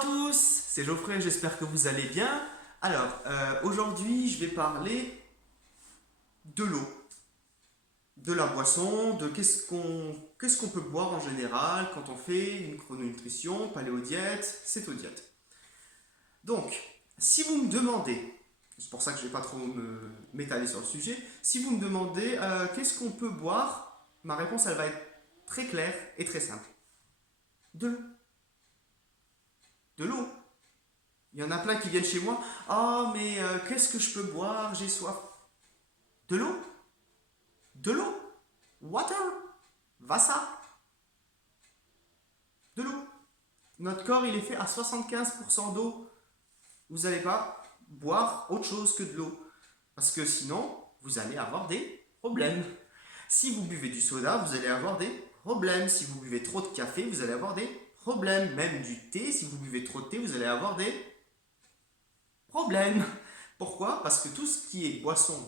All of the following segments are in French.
tous, c'est Geoffrey, j'espère que vous allez bien. Alors, aujourd'hui, je vais parler de l'eau, de la boisson, de qu'est-ce qu'on peut boire en général quand on fait une chrononutrition, paléodiète, cétodiète. Donc, si vous me demandez, c'est pour ça que je ne vais pas trop m'étaler sur le sujet, si vous me demandez qu'est-ce qu'on peut boire, ma réponse elle va être très claire et très simple. De l'eau. De l'eau. Il y en a plein qui viennent chez moi. Ah, mais qu'est-ce que je peux boire? J'ai soif. De l'eau? De l'eau? Water? Vassa? De l'eau. Notre corps, il est fait à 75% d'eau. Vous n'allez pas boire autre chose que de l'eau. Parce que sinon, vous allez avoir des problèmes. Si vous buvez du soda, vous allez avoir des problèmes. Si vous buvez trop de café, vous allez avoir des problèmes. Même du thé, si vous buvez trop de thé, vous allez avoir des problème. Pourquoi? Parce que tout ce qui est boisson,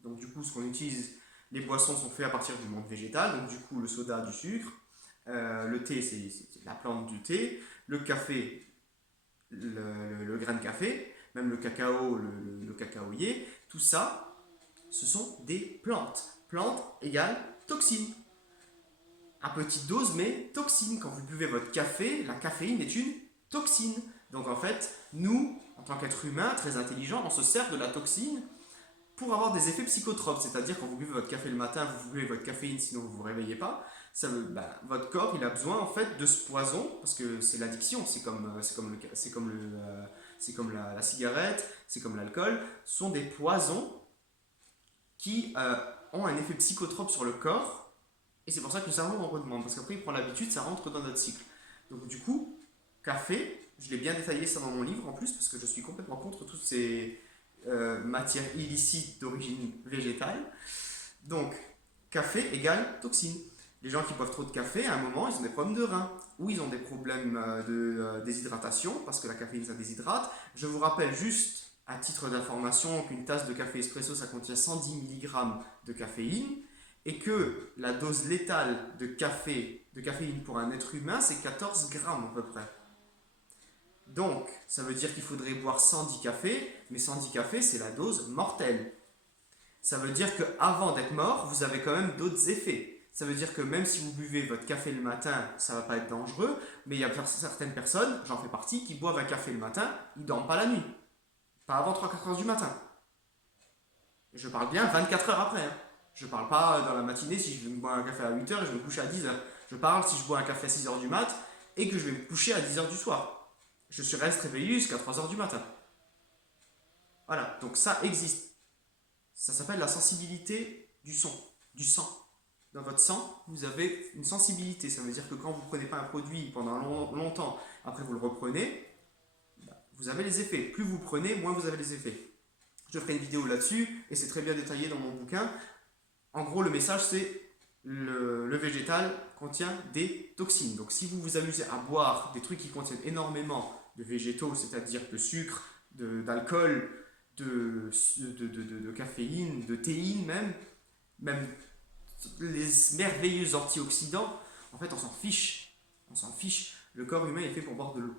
donc du coup ce qu'on utilise, les boissons sont faites à partir du monde végétal, donc du coup le soda, du sucre, le thé c'est la plante du thé, le café, le grain de café, même le cacao, le cacaoyer, tout ça, ce sont des plantes. Plante égale toxine. À petite dose, mais toxine. Quand vous buvez votre café, la caféine est une toxine. Donc en fait, nous, en tant qu'être humain très intelligent, on se sert de la toxine pour avoir des effets psychotropes. C'est-à-dire quand vous buvez votre café le matin, vous buvez votre caféine, sinon vous ne vous réveillez pas. Votre corps, il a besoin en fait de ce poison parce que c'est l'addiction. C'est comme la cigarette, c'est comme l'alcool. Ce sont des poisons qui ont un effet psychotrope sur le corps et c'est pour ça que le cerveau en redemande, parce qu'après il prend l'habitude, ça rentre dans notre cycle. Donc du coup, café, je l'ai bien détaillé ça dans mon livre en plus, parce que je suis complètement contre toutes ces matières illicites d'origine végétale. Donc, café égale toxine. Les gens qui boivent trop de café, à un moment, ils ont des problèmes de reins, ou ils ont des problèmes de déshydratation, parce que la caféine, ça déshydrate. Je vous rappelle juste, à titre d'information, qu'une tasse de café espresso, ça contient 110 mg de caféine, et que la dose létale de caféine pour un être humain, c'est 14 grammes à peu près. Donc, ça veut dire qu'il faudrait boire 110 cafés, mais 110 cafés, c'est la dose mortelle. Ça veut dire qu'avant d'être mort, vous avez quand même d'autres effets. Ça veut dire que même si vous buvez votre café le matin, ça ne va pas être dangereux, mais il y a certaines personnes, j'en fais partie, qui boivent un café le matin, ils ne dorment pas la nuit. Pas avant 3-4 heures du matin. Et je parle bien 24 heures après. Hein. Je ne parle pas dans la matinée si je bois un café à 8 heures et je me couche à 10 heures. Je parle si je bois un café à 6 heures du mat et que je vais me coucher à 10 heures du soir. Je suis resté réveillé jusqu'à 3 heures du matin. Voilà, donc ça existe. Ça s'appelle la sensibilité du son, du sang. Dans votre sang, vous avez une sensibilité. Ça veut dire que quand vous ne prenez pas un produit pendant longtemps, après vous le reprenez, vous avez les effets. Plus vous prenez, moins vous avez les effets. Je ferai une vidéo là-dessus et c'est très bien détaillé dans mon bouquin. En gros, le message c'est le végétal contient des toxines. Donc si vous vous amusez à boire des trucs qui contiennent énormément de végétaux, c'est-à-dire de sucre, d'alcool, de caféine, de théine même les merveilleux antioxydants, en fait on s'en fiche. On s'en fiche. Le corps humain est fait pour boire de l'eau.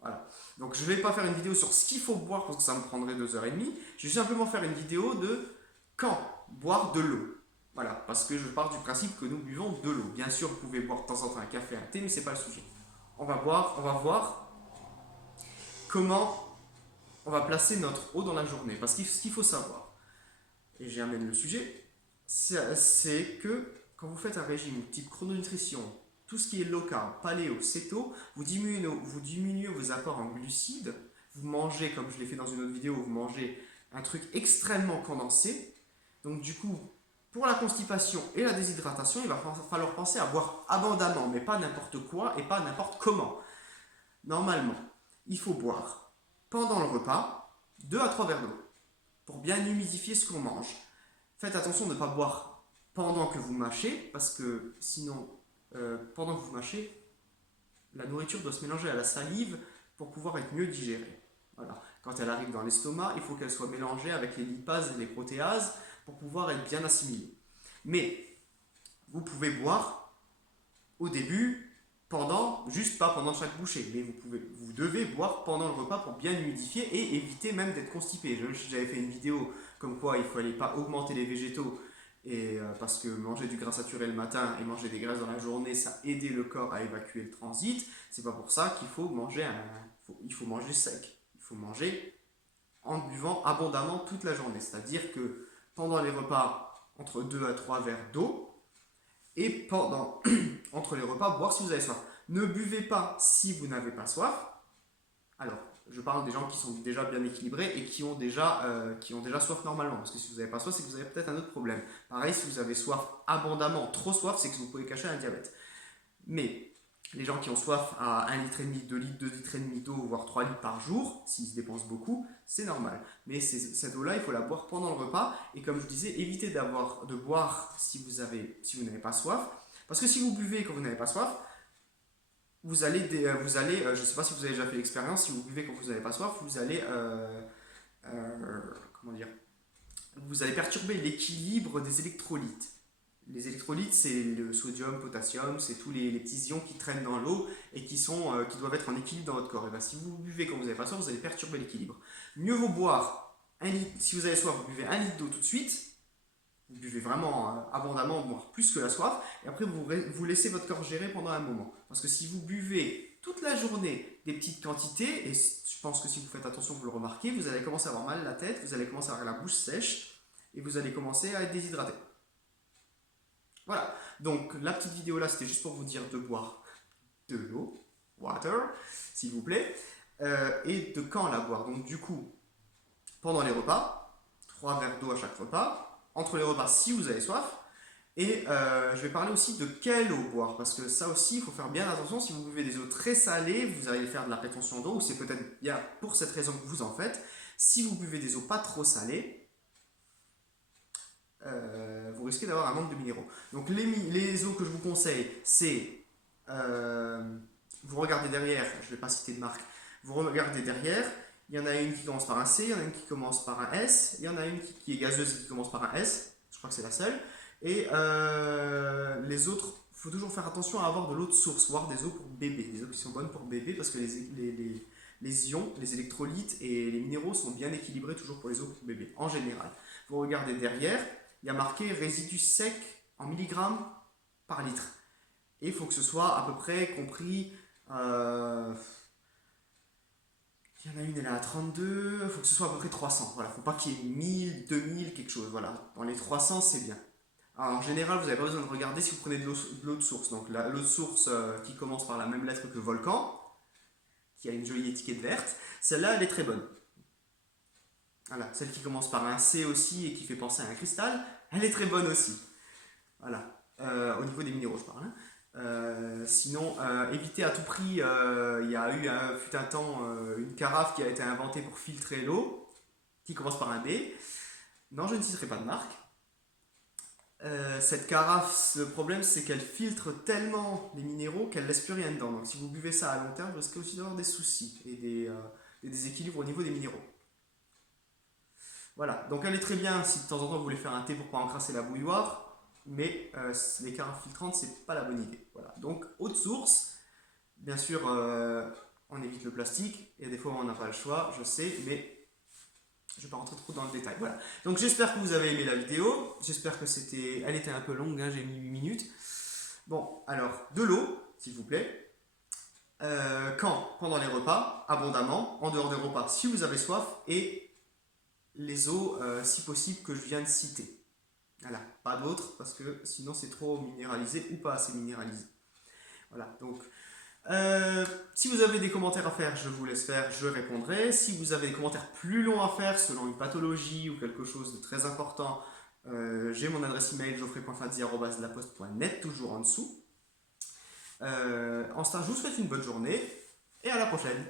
Voilà. Donc je ne vais pas faire une vidéo sur ce qu'il faut boire parce que ça me prendrait 2h30. Je vais simplement faire une vidéo de quand boire de l'eau. Voilà, parce que je pars du principe que nous buvons de l'eau. Bien sûr, vous pouvez boire de temps en temps un café, un thé, mais ce n'est pas le sujet. On va voir comment on va placer notre eau dans la journée. Parce que ce qu'il faut savoir, et j'amène le sujet, c'est que quand vous faites un régime type chrononutrition, tout ce qui est low carb, paléo, céto, vous diminuez vos apports en glucides, vous mangez, comme je l'ai fait dans une autre vidéo, vous mangez un truc extrêmement condensé. Donc du coup, pour la constipation et la déshydratation, il va falloir penser à boire abondamment, mais pas n'importe quoi et pas n'importe comment. Normalement, il faut boire pendant le repas 2 à 3 verres d'eau pour bien humidifier ce qu'on mange. Faites attention de ne pas boire pendant que vous mâchez, parce que sinon, pendant que vous mâchez, la nourriture doit se mélanger à la salive pour pouvoir être mieux digérée. Voilà. Quand elle arrive dans l'estomac, il faut qu'elle soit mélangée avec les lipases et les protéases pour pouvoir être bien assimilée. Mais vous pouvez boire au début juste pas pendant chaque bouchée, mais vous devez boire pendant le repas pour bien humidifier et éviter même d'être constipé. J'avais fait une vidéo comme quoi il ne fallait pas augmenter les végétaux parce que manger du gras saturé le matin et manger des graisses dans la journée, ça aidait le corps à évacuer le transit. C'est pas pour ça qu'il faut manger il faut manger sec. Il faut manger en buvant abondamment toute la journée. C'est-à-dire que pendant les repas, entre 2 à 3 verres d'eau, et entre les repas, boire si vous avez soif. Ne buvez pas si vous n'avez pas soif. Alors, je parle des gens qui sont déjà bien équilibrés et qui ont déjà soif normalement. Parce que si vous n'avez pas soif, c'est que vous avez peut-être un autre problème. Pareil, si vous avez soif abondamment, trop soif, c'est que vous pouvez cacher un diabète. Mais les gens qui ont soif à 1,5 litre, 2 litres, 2,5 litres d'eau, voire 3 litres par jour, s'ils se dépensent beaucoup, c'est normal. Mais cette eau-là, il faut la boire pendant le repas. Et comme je disais, évitez de boire si vous n'avez pas soif. Parce que si vous buvez quand vous n'avez pas soif, je ne sais pas si vous avez déjà fait l'expérience, si vous buvez quand vous n'avez pas soif, comment dire, vous allez perturber l'équilibre des électrolytes. Les électrolytes, c'est le sodium, potassium, c'est tous les petits ions qui traînent dans l'eau et qui doivent être en équilibre dans votre corps. Et bien, si vous buvez quand vous n'avez pas soif, vous allez perturber l'équilibre. Mieux vaut boire 1 litre, si vous avez soif, vous buvez 1 litre d'eau tout de suite. Vous buvez vraiment abondamment, voire plus que la soif. Et après, vous laissez votre corps gérer pendant un moment. Parce que si vous buvez toute la journée des petites quantités, et je pense que si vous faites attention, vous le remarquez, vous allez commencer à avoir mal à la tête, vous allez commencer à avoir la bouche sèche et vous allez commencer à être déshydraté. Voilà, donc la petite vidéo là, c'était juste pour vous dire de boire de l'eau, water, s'il vous plaît, et de quand la boire. Donc du coup, pendant les repas, 3 verres d'eau à chaque repas, entre les repas si vous avez soif, et je vais parler aussi de quelle eau boire, parce que ça aussi, il faut faire bien attention. Si vous buvez des eaux très salées, vous allez faire de la rétention d'eau, ou c'est peut-être bien pour cette raison que vous en faites. Si vous buvez des eaux pas trop salées, vous risquez d'avoir un manque de minéraux. Donc les eaux que je vous conseille, c'est vous regardez derrière, je ne vais pas citer de marque, vous regardez derrière, il y en a une qui commence par un C, il y en a une qui commence par un S, il y en a une qui est gazeuse et qui commence par un S, je crois que c'est la seule, et les autres, il faut toujours faire attention à avoir de l'eau de source, voire des eaux pour bébé, des eaux qui sont bonnes pour bébé, parce que les ions, les électrolytes et les minéraux sont bien équilibrés toujours pour les eaux pour bébé, en général. Vous regardez derrière, il y a marqué résidus secs en milligrammes par litre. Et il faut que ce soit à peu près compris. Il y en a une, elle est à 32. Il faut que ce soit à peu près 300. Voilà, il ne faut pas qu'il y ait 1000, 2000, quelque chose. Voilà, dans les 300, c'est bien. Alors, en général, vous n'avez pas besoin de regarder si vous prenez de l'eau de source. Donc, l'eau de source qui commence par la même lettre que volcan, qui a une jolie étiquette verte, celle-là, elle est très bonne. Voilà, celle qui commence par un C aussi et qui fait penser à un cristal, elle est très bonne aussi. Voilà, au niveau des minéraux, je parle. Sinon, évitez à tout prix, il y a eu fut un temps une carafe qui a été inventée pour filtrer l'eau, qui commence par un B. Non, je ne citerai pas de marque. Cette carafe, le problème c'est qu'elle filtre tellement les minéraux qu'elle ne laisse plus rien dedans. Donc si vous buvez ça à long terme, vous risquez aussi d'avoir des soucis et des déséquilibres au niveau des minéraux. Voilà, donc elle est très bien si de temps en temps vous voulez faire un thé pour pas encrasser la bouilloire, mais les carafes filtrantes, c'est pas la bonne idée. Voilà, donc eau de source, bien sûr, on évite le plastique, et des fois on n'a pas le choix, je sais, mais je ne vais pas rentrer trop dans le détail. Voilà, donc j'espère que vous avez aimé la vidéo, j'espère que elle était un peu longue, hein, j'ai mis 8 minutes. Bon, alors, de l'eau, s'il vous plaît. Quand? Pendant les repas, abondamment, en dehors des repas, si vous avez soif, et les eaux, si possible, que je viens de citer. Voilà, pas d'autres, parce que sinon c'est trop minéralisé ou pas assez minéralisé. Voilà, donc si vous avez des commentaires à faire, je vous laisse faire, je répondrai. Si vous avez des commentaires plus longs à faire selon une pathologie ou quelque chose de très important, j'ai mon adresse email geoffrey.fadzi@laposte.net, toujours en dessous. En stage, je vous souhaite une bonne journée et à la prochaine.